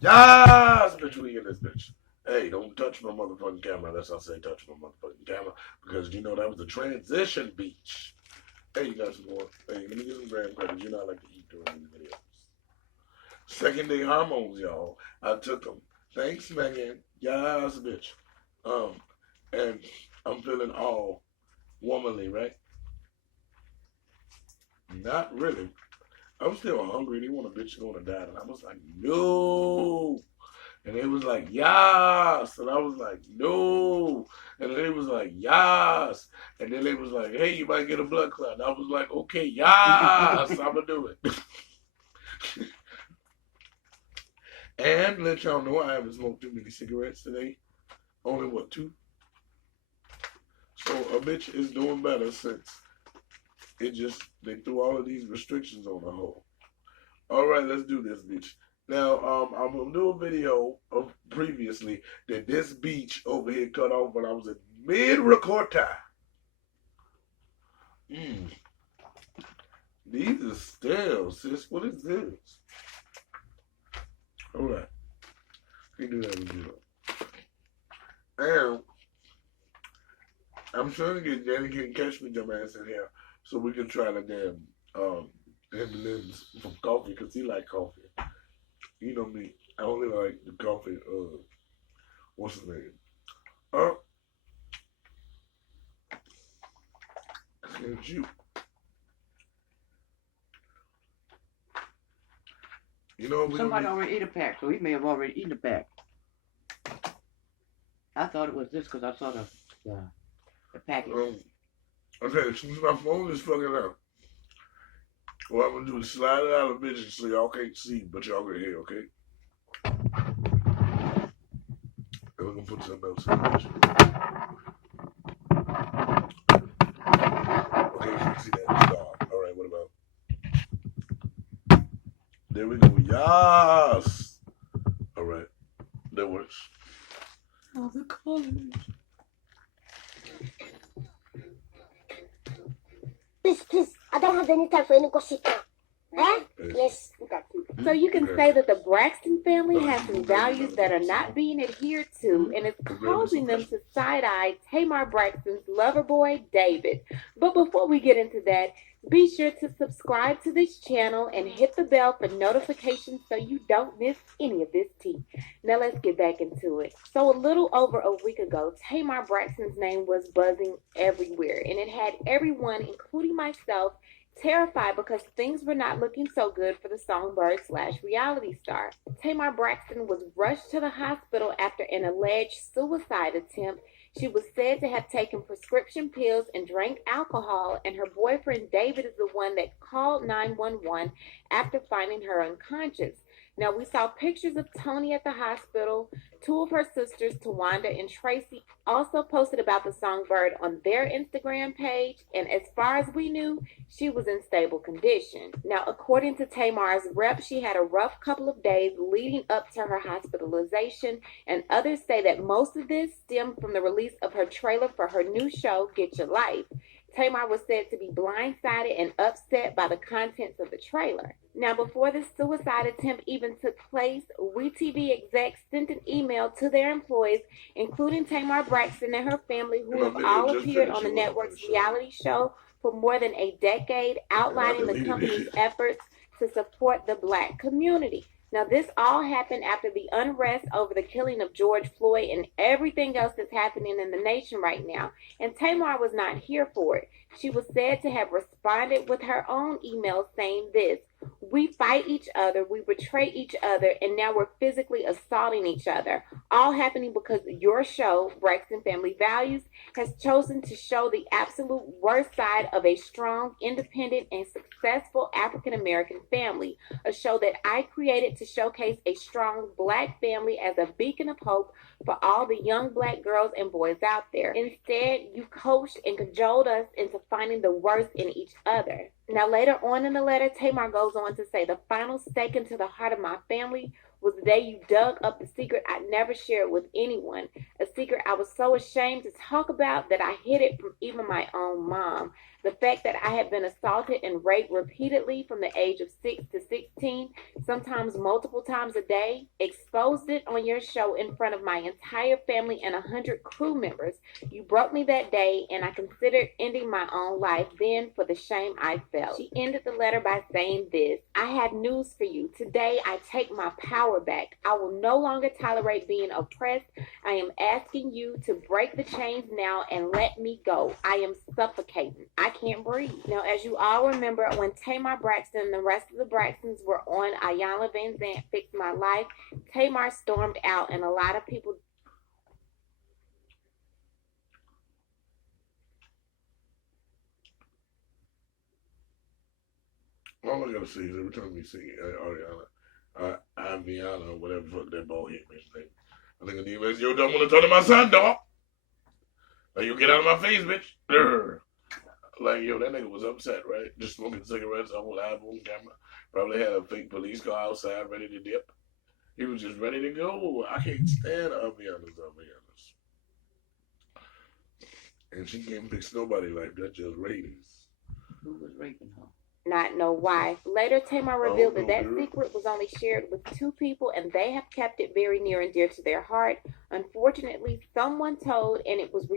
Yes, bitch, we in this bitch. Hey, don't touch my motherfucking camera unless I say touch my motherfucking camera because you know that was the transition beach. Hey, you got some more. Hey, let me get some graham crackers. You know I like to eat during these videos. Second day hormones, y'all. I took them. Thanks, Megan. Yes, bitch. Um, and I'm feeling all womanly, right? Not really. I'm still hungry. They want a bitch to go to die, and I was like, no. And they was like, yes. And I was like, no. And then they was like, yes. And then they was like, hey, you might get a blood clot. And I was like, okay, yes, I'm going to do it. And let y'all know I haven't smoked too many cigarettes today. Only, what, two? So a bitch is doing better since they threw all of these restrictions on the hole. All right, let's do this, bitch. Now, I'm gonna do a video of previously that this beach over here cut off when I was in mid-record time. These are stale, sis. What is this? All right, we do that video. And I'm trying to get Danny can catch me dumbass in here so we can try the damn M&M's from coffee because he like coffee. You know me, I only like the coffee. What's his name? It's you. You know, somebody already ate a pack, so he may have already eaten a pack. I thought it was this because I saw the package. Okay, since my phone is fucking up, what I'm gonna do is slide it out of vision so y'all can't see, but y'all can hear, okay? And we're gonna put something else in the vision. Okay, you can see that star. All right, what about? There we go. Yes. All right, that works. Oh, the colors. Please, I don't have any time for any gossip. Huh? Yes. So you can say that the Braxton family has some values that are not being adhered to, and it's causing them to side-eye Tamar Braxton's lover boy, David. But before we get into that, be sure to subscribe to this channel and hit the bell for notifications so you don't miss any of this tea. Now let's get back into it. So a little over a week ago, Tamar Braxton's name was buzzing everywhere, and it had everyone, including myself, terrified because things were not looking so good for the songbird/reality star. Tamar Braxton was rushed to the hospital after an alleged suicide attempt. She was said to have taken prescription pills and drank alcohol, and her boyfriend David is the one that called 911 after finding her unconscious. Now, we saw pictures of Tony at the hospital. Two of her sisters, Tawanda and Tracy, also posted about the songbird on their Instagram page, and as far as we knew, she was in stable condition. Now, according to Tamar's rep, she had a rough couple of days leading up to her hospitalization, and others say that most of this stemmed from the release of her trailer for her new show, Get Your Life. Tamar was said to be blindsided and upset by the contents of the trailer. Now, before this suicide attempt even took place, WeTV execs sent an email to their employees, including Tamar Braxton and her family, who have all appeared on the network's reality show for more than a decade, outlining the company's efforts to support the Black community. Now, this all happened after the unrest over the killing of George Floyd and everything else that's happening in the nation right now. And Tamar was not here for it. She was said to have responded with her own email saying this: "We fight each other, we betray each other, and now we're physically assaulting each other. All happening because your show, Braxton Family Values, has chosen to show the absolute worst side of a strong, independent, and successful African American family. A show that I created to showcase a strong Black family as a beacon of hope for all the young Black girls and boys out there. Instead, you coached and cajoled us into finding the worst in each other." Now, later on in the letter, Tamar goes on to say, "The final stake into the heart of my family was the day you dug up the secret I never shared with anyone, a secret I was so ashamed to talk about that I hid it from even my own mom. The fact that I have been assaulted and raped repeatedly from the age of 6 to 16, sometimes multiple times a day, exposed it on your show in front of my entire family and 100 crew members. You broke me that day, and I considered ending my own life then for the shame I felt. She ended the letter by saying this: I have news for you. Today, I take my power back. I will no longer tolerate being oppressed. I am asking you to break the chains now and let me go. I am suffocating. I can't breathe. Now, as you all remember, when Tamar Braxton and the rest of the Braxtons were on Iyanla Vanzant Fix My Life, Tamar stormed out, and a lot of people... All I gotta say is every time we see Ariana, Aviana, whatever the fuck that ball hit me, name. I think the name is, yo, don't want to talk to my son, dog. Like, you get out of my face, bitch. Urgh. Like, yo, that nigga was upset, right? Just smoking cigarettes on live on camera. Probably had a fake police car outside ready to dip. He was just ready to go. I can't stand Aviana's. And she can't fix nobody like that, just ratings. Who was raping her? Not know why. Later, Tamar revealed that secret was only shared with 2 people, and they have kept it very near and dear to their heart. Unfortunately, someone told, and it was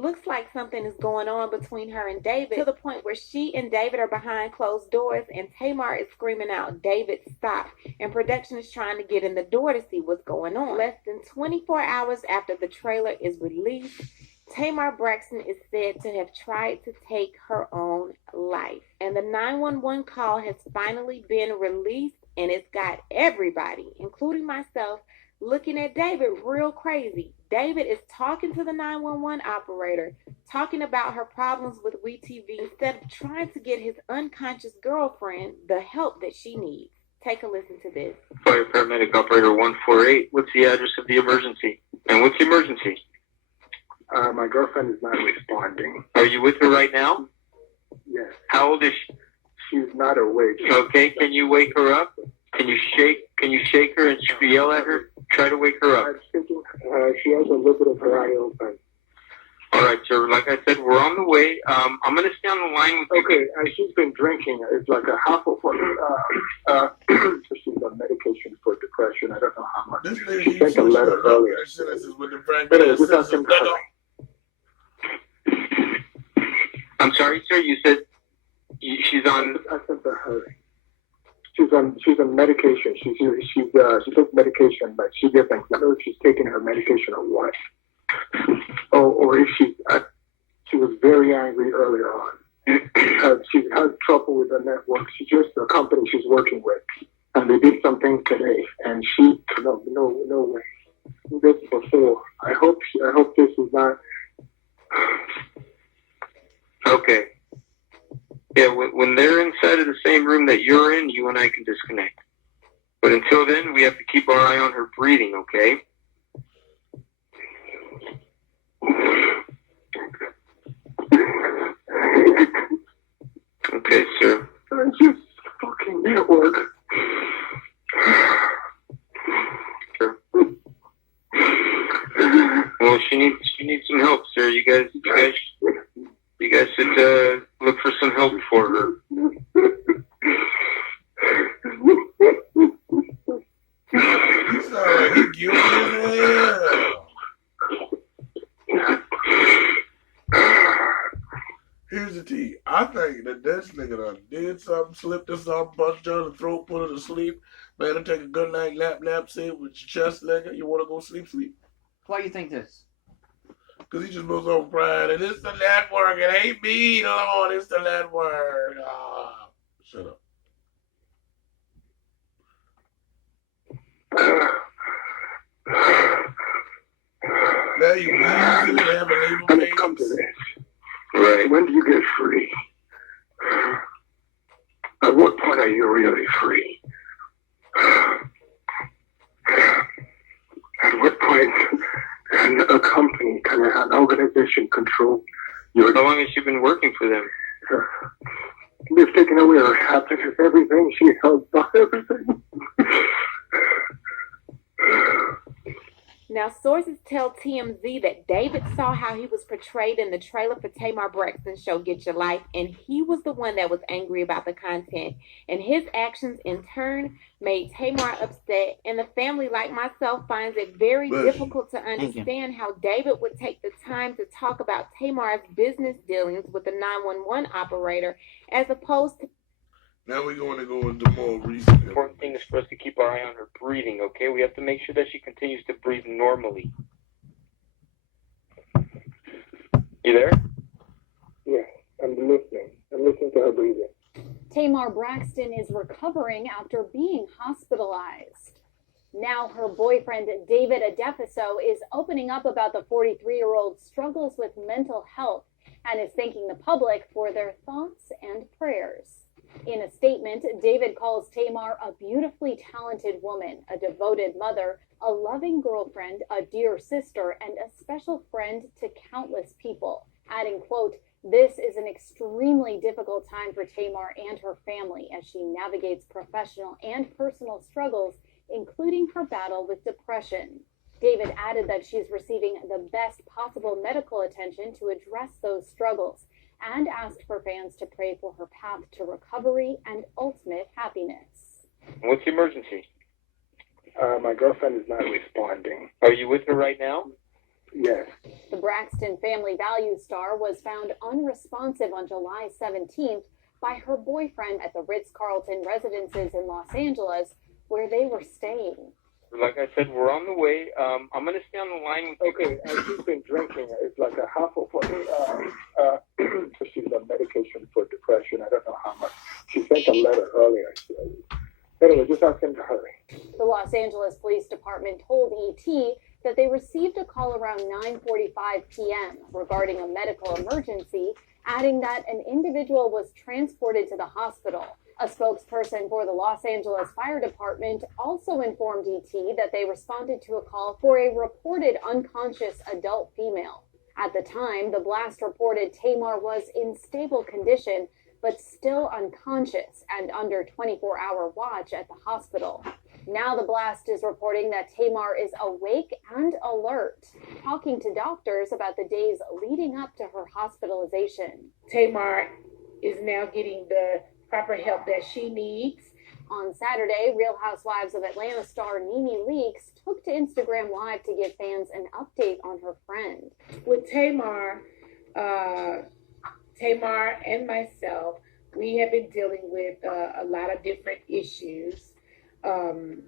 looks like something is going on between her and David, to the point where she and David are behind closed doors, and Tamar is screaming out, "David, stop!" And production is trying to get in the door to see what's going on. Less than 24 hours after the trailer is released, Tamar Braxton is said to have tried to take her own life. And the 911 call has finally been released, and it's got everybody, including myself, looking at David real crazy. David is talking to the 911 operator, talking about her problems with WeTV, instead of trying to get his unconscious girlfriend the help that she needs. Take a listen to this. Fire paramedic operator 148. What's the address of the emergency? And what's the emergency? My girlfriend is not responding. Are you with her right now? Yes. How old is she? She's not awake. Okay, can you wake her up? Can you shake her and yell at her? Try to wake her up. I'm thinking she has a little bit of her eye open. All right, sir. Like I said, we're on the way. I'm going to stay on the line with you. Okay, she's been drinking. It's like a half of what she's on medication for depression. I don't know how much. This nigga She sent a letter earlier. sentences with the Frank But we got some I'm sorry, sir. You said she's on. I sent her. She's on medication. She took medication, but she doesn't know if she's taking her medication or what. Or if she was very angry earlier on. She had trouble with the network. She just the company she's working with, and they did something today, and she no way. This before. I hope this is not. Okay. Yeah, when they're inside of the same room that you're in, you and I can disconnect. But until then, we have to keep our eye on her breathing, okay? Okay, sir. Just fucking network. Sure. Well, she needs some help, sir. You guys should look for some help for her. You sound like you guilty as hell. Here's the tea. I think that this nigga done did something, slipped or something, punched her in the throat, put her to sleep. Man, to take a good night nap, say with your chest nigga. You want to go sleep? Why you think this? Because he just goes on crying, and it's the network. It ain't me, Lord. It's the network. Ah, shut up. Now you easily have a label And it comes to this. Right. When do you get free? At what point are you really free? At what point can a company, can an organization control your... How long has she been working for them? They've taken away her happiness, everything. She held by everything. Now, sources tell TMZ that David saw how he was portrayed in the trailer for Tamar Braxton's show Get Your Life, and he was the one that was angry about the content. And his actions, in turn, made Tamar upset, and the family, like myself, finds it very difficult to understand how David would take the time to talk about Tamar's business dealings with the 911 operator, as opposed to... Now we're going to go into more reason. The important thing is for us to keep our eye on her breathing, okay? We have to make sure that she continues to breathe normally. You there? Yeah, I'm listening. I'm listening to her breathing. Tamar Braxton is recovering after being hospitalized. Now her boyfriend, David Adefiso, is opening up about the 43-year-old's struggles with mental health and is thanking the public for their thoughts and prayers. In a statement, David calls Tamar a beautifully talented woman, a devoted mother, a loving girlfriend, a dear sister, and a special friend to countless people, adding, quote, "This is an extremely difficult time for Tamar and her family as she navigates professional and personal struggles, including her battle with depression." David added that she's receiving the best possible medical attention to address those struggles, and asked for fans to pray for her path to recovery and ultimate happiness. What's the emergency? My girlfriend is not responding. Are you with her right now? Yes. The Braxton Family Values star was found unresponsive on July 17th by her boyfriend at the Ritz-Carlton residences in Los Angeles, where they were staying. Like I said, we're on the way. I'm going to stay on the line with you. Okay, she's been drinking. It's like a half of what she's on medication for depression. I don't know how much. She sent a letter earlier. Anyway, just ask him to hurry. The Los Angeles Police Department told ET that they received a call around 9:45 p.m. regarding a medical emergency, adding that an individual was transported to the hospital. A spokesperson for the Los Angeles Fire Department also informed ET that they responded to a call for a reported unconscious adult female. At the time, the blast reported Tamar was in stable condition, but still unconscious and under 24-hour watch at the hospital. Now the blast is reporting that Tamar is awake and alert, talking to doctors about the days leading up to her hospitalization. Tamar is now getting the proper help that she needs. On Saturday, Real Housewives of Atlanta star Nene Leakes took to Instagram Live to give fans an update on her friend. With Tamar and myself, we have been dealing with a lot of different issues. And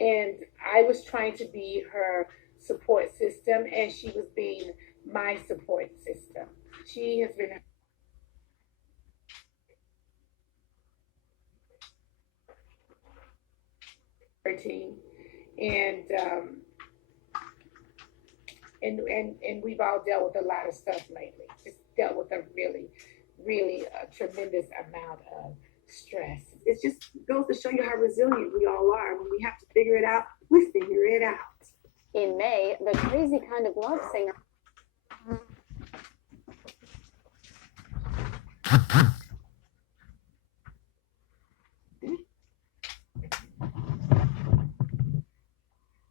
I was trying to be her support system, and she was being my support system. She has been hurting, and we've all dealt with a lot of stuff lately. Just dealt with a really tremendous amount of stress. It just goes to show you how resilient we all are. When we have to figure it out, we figure it out. In May, the Crazy Kind of Love singer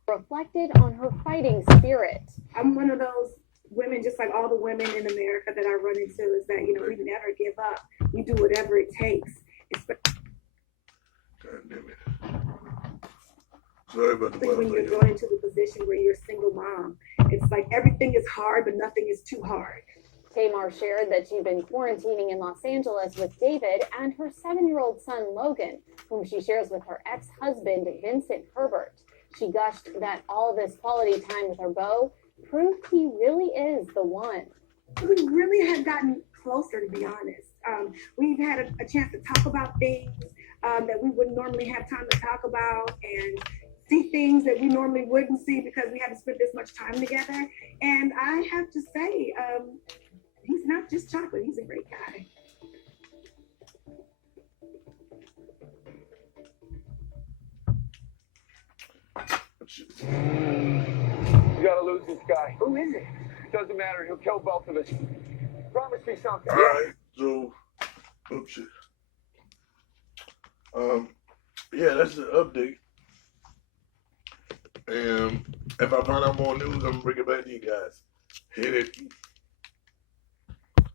reflected on her fighting spirit. I'm one of those women, just like all the women in America that I run into, is that, we never give up. We do whatever it takes. God damn it. Sorry about the Especially when you're going into the position where you're a single mom. It's like everything is hard, but nothing is too hard. Tamar shared that she'd been quarantining in Los Angeles with David and her 7-year-old son, Logan, whom she shares with her ex-husband, Vincent Herbert. She gushed that all this quality time with her beau proved he really is the one. We really have gotten closer, to be honest. We've had a chance to talk about things that we wouldn't normally have time to talk about, and see things that we normally wouldn't see because we haven't spent this much time together. And I have to say, he's not just chocolate, he's a great guy. You gotta lose this guy. Who is it? Doesn't matter, he'll kill both of us. Promise me something. All right, so, oops, shit. Yeah, that's the update. And if I find out more news, I'm gonna bring it back to you guys. Hit it.